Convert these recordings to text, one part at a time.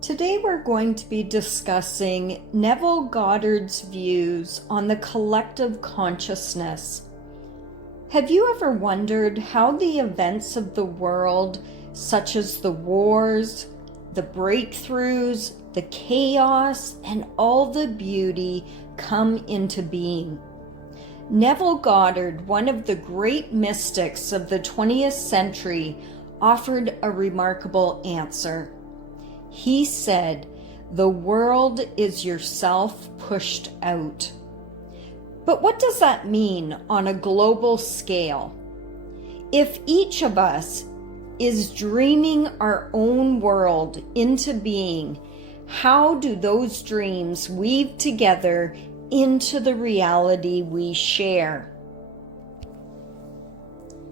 Today we're going to be discussing Neville Goddard's views on the collective consciousness. Have you ever wondered how the events of the world, such as the wars, the breakthroughs, the chaos, and all the beauty come into being? Neville Goddard, one of the great mystics of the 20th century, offered a remarkable answer. He said, "The world is yourself pushed out." But what does that mean on a global scale? If each of us is dreaming our own world into being, how do those dreams weave together into the reality we share?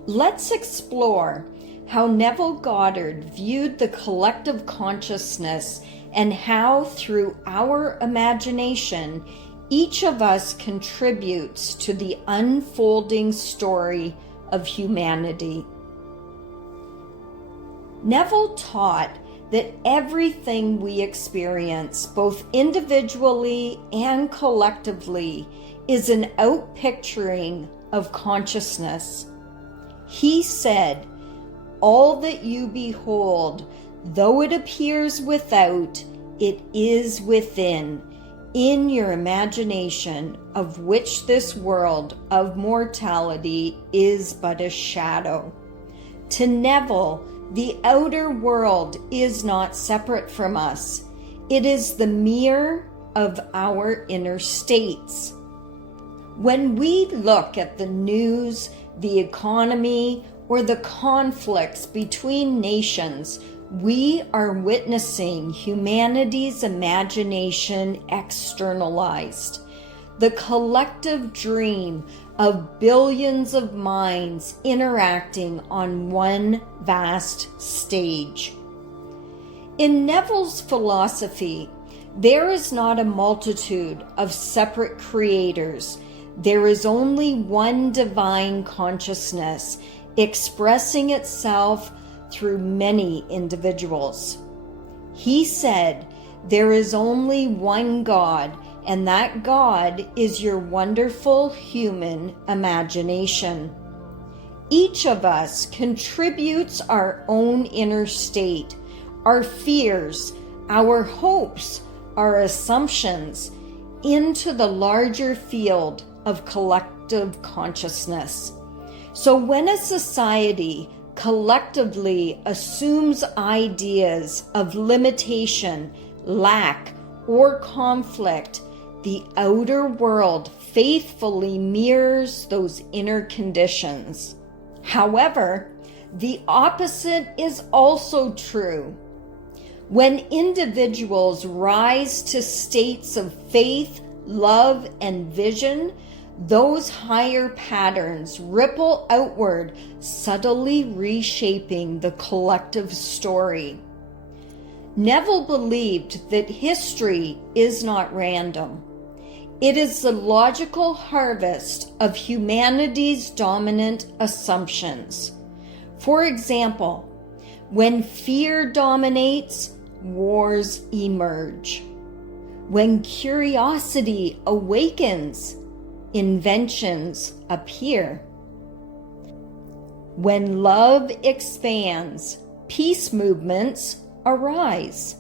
Let's explore how Neville Goddard viewed the collective consciousness and how, through our imagination, each of us contributes to the unfolding story of humanity. Neville taught that everything we experience, both individually and collectively, is an outpicturing of consciousness. He said, "All that you behold, though it appears without, it is within, in your imagination, of which this world of mortality is but a shadow." To Neville, the outer world is not separate from us. It is the mirror of our inner states. When we look at the news, the economy, or the conflicts between nations, we are witnessing humanity's imagination externalized, the collective dream of billions of minds interacting on one vast stage. In Neville's philosophy, there is not a multitude of separate creators. There is only one divine consciousness, expressing itself through many individuals. He said, "There is only one God, and that God is your wonderful human imagination." Each of us contributes our own inner state, our fears, our hopes, our assumptions, into the larger field of collective consciousness. So when a society collectively assumes ideas of limitation, lack, or conflict, the outer world faithfully mirrors those inner conditions. However, the opposite is also true. When individuals rise to states of faith, love, and vision, those higher patterns ripple outward, subtly reshaping the collective story. Neville believed that history is not random. It is the logical harvest of humanity's dominant assumptions. For example, when fear dominates, wars emerge. When curiosity awakens, inventions appear. When love expands, peace movements arise.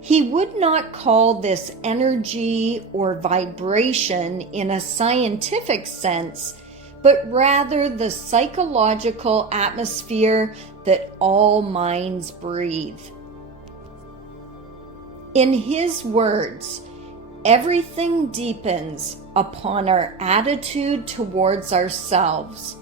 He would not call this energy or vibration in a scientific sense, but rather the psychological atmosphere that all minds breathe. In his words, everything depends upon our attitude towards ourselves.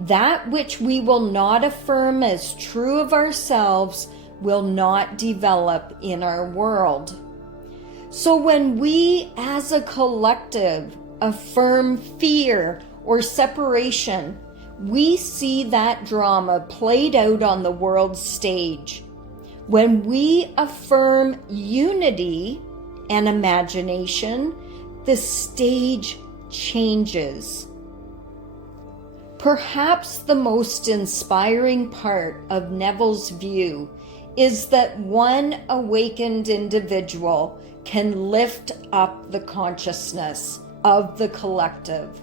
That which we will not affirm as true of ourselves will not develop in our world. So when we as a collective affirm fear or separation, we see that drama played out on the world stage. When we affirm unity and imagination, the stage changes. Perhaps the most inspiring part of Neville's view is that one awakened individual can lift up the consciousness of the collective.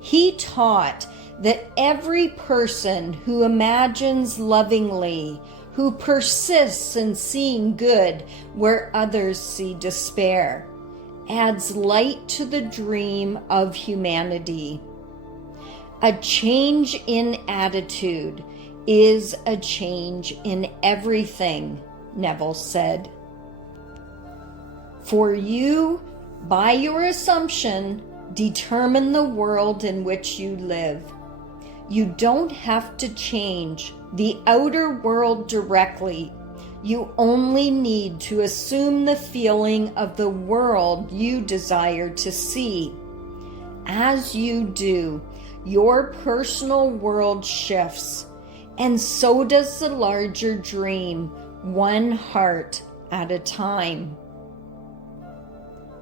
He taught that every person who imagines lovingly, who persists in seeing good where others see despair, adds light to the dream of humanity. A change in attitude is a change in everything, Neville said. For you, by your assumption, determine the world in which you live. You don't have to change the outer world directly. You only need to assume the feeling of the world you desire to see. As you do, your personal world shifts, and so does the larger dream, one heart at a time.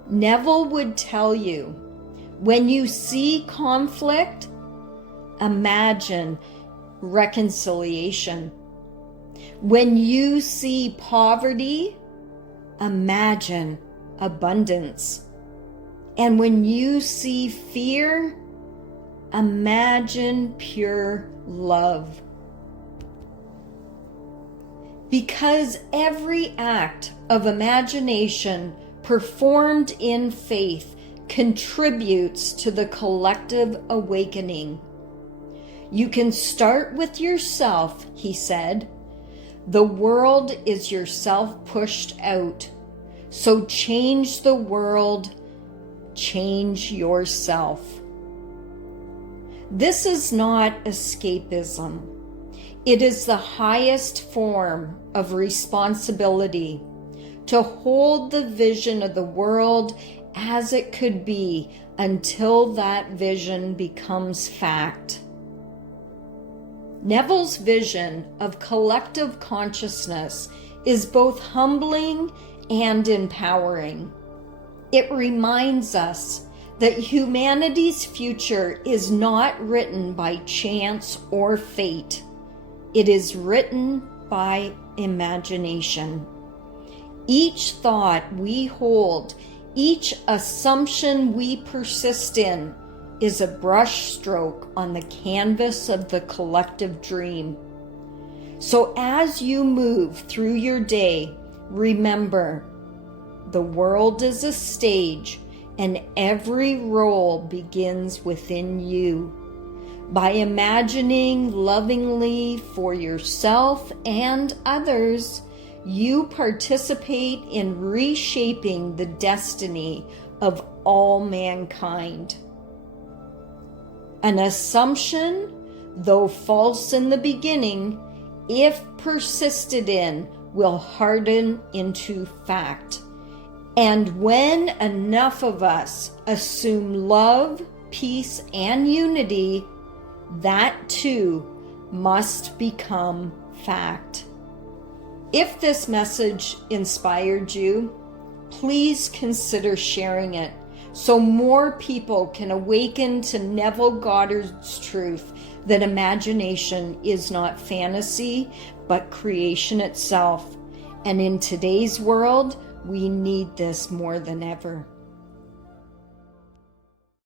Neville would tell you, when you see conflict, imagine reconciliation. When you see poverty, imagine abundance. And when you see fear, imagine pure love. Because every act of imagination performed in faith contributes to the collective awakening. You can start with yourself, he said. The world is yourself pushed out. So change the world, change yourself. This is not escapism. It is the highest form of responsibility to hold the vision of the world as it could be until that vision becomes fact. Neville's vision of collective consciousness is both humbling and empowering. It reminds us that humanity's future is not written by chance or fate. It is written by imagination. Each thought we hold, each assumption we persist in, is a brushstroke on the canvas of the collective dream. So as you move through your day, remember, the world is a stage, and every role begins within you. By imagining lovingly for yourself and others, you participate in reshaping the destiny of all mankind. An assumption, though false in the beginning, if persisted in, will harden into fact. And when enough of us assume love, peace, and unity, that too must become fact. If this message inspired you, please consider sharing it so more people can awaken to Neville Goddard's truth that imagination is not fantasy, but creation itself. And in today's world, we need this more than ever.